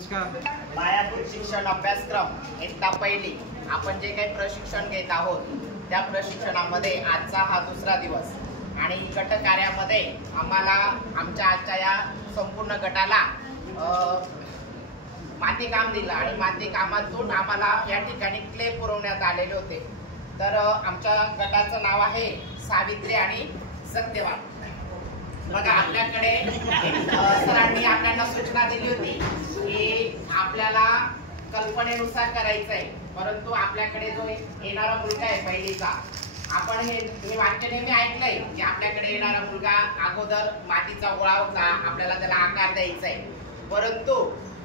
पायाभूत शिक्षण अभ्यासक्रम इयत्ता पहिली आपण जे काही प्रशिक्षण घेत आहोत त्या प्रशिक्षणामध्ये आजचा हा दुसरा दिवस आणि गट कार्यामध्ये आम्हाला आमच्या आजच्या या संपूर्ण गटाला माती काम दिलं आणि माती कामातून आम्हाला या ठिकाणी क्ले पुरवण्यात आलेले होते। तर आमच्या गटाचं नाव आहे सावित्री आणि सत्यवान। बघा आपल्याकडे सरांनी आपल्याला सूचना दिली होती की आपल्याला कल्पनेनुसार करायचं आहे, परंतु आपल्याकडे जो येणारा मुलगा आहे पहिलीचा, आपण हे मी वाक्य नेहमी ऐकलंय की आपल्याकडे येणारा मुलगा अगोदर मातीचा गोळा होता, आपल्याला त्याला आकार द्यायचा आहे, परंतु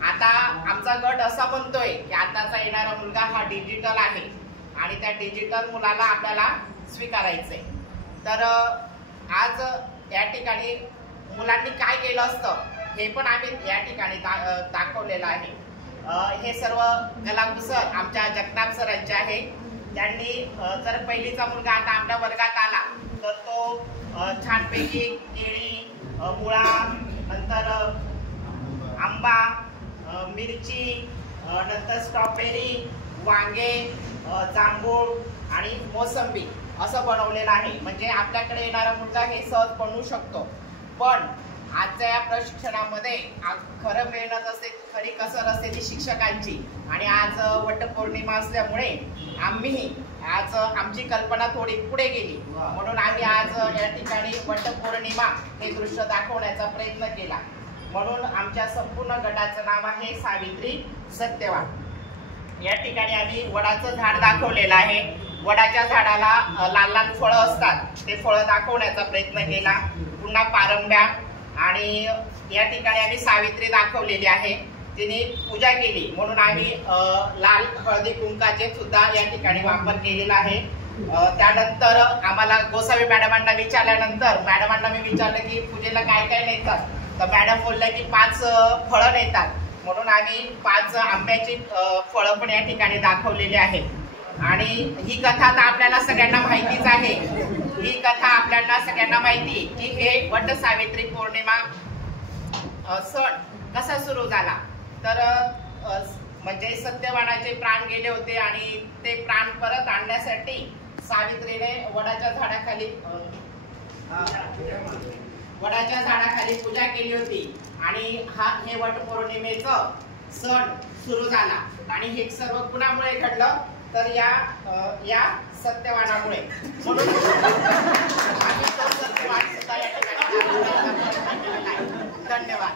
आता आमचा गट असा म्हणतोय की आताचा येणारा मुलगा हा डिजिटल आहे आणि त्या डिजिटल मुलाला आपल्याला स्वीकारायचंय। तर आज या ठिकाणी मुलांनी काय केलं असतं हे पण आम्ही या ठिकाणी दाखवलेलं आहे। हे सर्व कलाकुसर आमच्या जगताप सरांचे आहे। त्यांनी जर पहिलीचा मुलगा आता आपल्या वर्गात आला तर तो छानपैकी केळी, मुळा, नंतर आंबा, मिरची, नंतर स्ट्रॉबेरी, वांगे, जांभूळ आणि मोसंबी असं बनवलेलं आहे। म्हणजे आपल्याकडे येणारा मुलगा हे सहज बनवू शकतो। पण आजच्या या प्रशिक्षणामध्ये खरं मेहनत असते, खरी कसर असते ती शिक्षकांची। आणि आज वटपौर्णिमा असल्यामुळे आम्ही आज आमची कल्पना थोडी पुढे गेली, म्हणून आम्ही आज या ठिकाणी वटपौर्णिमा हे दृश्य दाखवण्याचा प्रयत्न केला। म्हणून आमच्या संपूर्ण गटाचं नाव आहे सावित्री सत्यवान। या ठिकाणी आम्ही वडाचं झाड दाखवलेलं आहे। वडाच्या झाडाला लाल लाल फळं असतात, ते फळं दाखवण्याचा प्रयत्न केला। पुन्हा पारंब्या आणि या ठिकाणी आम्ही सावित्री दाखवलेली आहे, तिने पूजा केली म्हणून आम्ही लाल हळदी कुंकाचे सुद्धा या ठिकाणी वापर केलेला आहे। त्यानंतर आम्हाला गोसावी मॅडमांना विचारल्यानंतर मॅडमांना मी विचारलं की पूजेला काय काय नेतात, तर मॅडम बोलल्या की 5 फळं नेतात, म्हणून आम्ही 5 आंब्याची फळं पण या ठिकाणी दाखवलेली आहे। आणि ही कथा तर आपल्याला सगळ्यांना माहितीच आहे। ही कथा आपल्याला सगळ्यांना माहिती की हे वट सावित्री पौर्णिमा सण कसा सुरू झाला, तर म्हणजे सत्यवानाचे प्राण गेले होते आणि ते प्राण परत आणण्यासाठी सावित्रीने वडाच्या झाडाखाली पूजा केली होती आणि हे वट पौर्णिमेचं सण सुरू झाला। आणि हे सर्व कुणामुळे घडलं, तर या सत्यवानामुळे। म्हणून आम्ही तो सत्यवान सुद्धा या ठिकाणी धन्यवाद।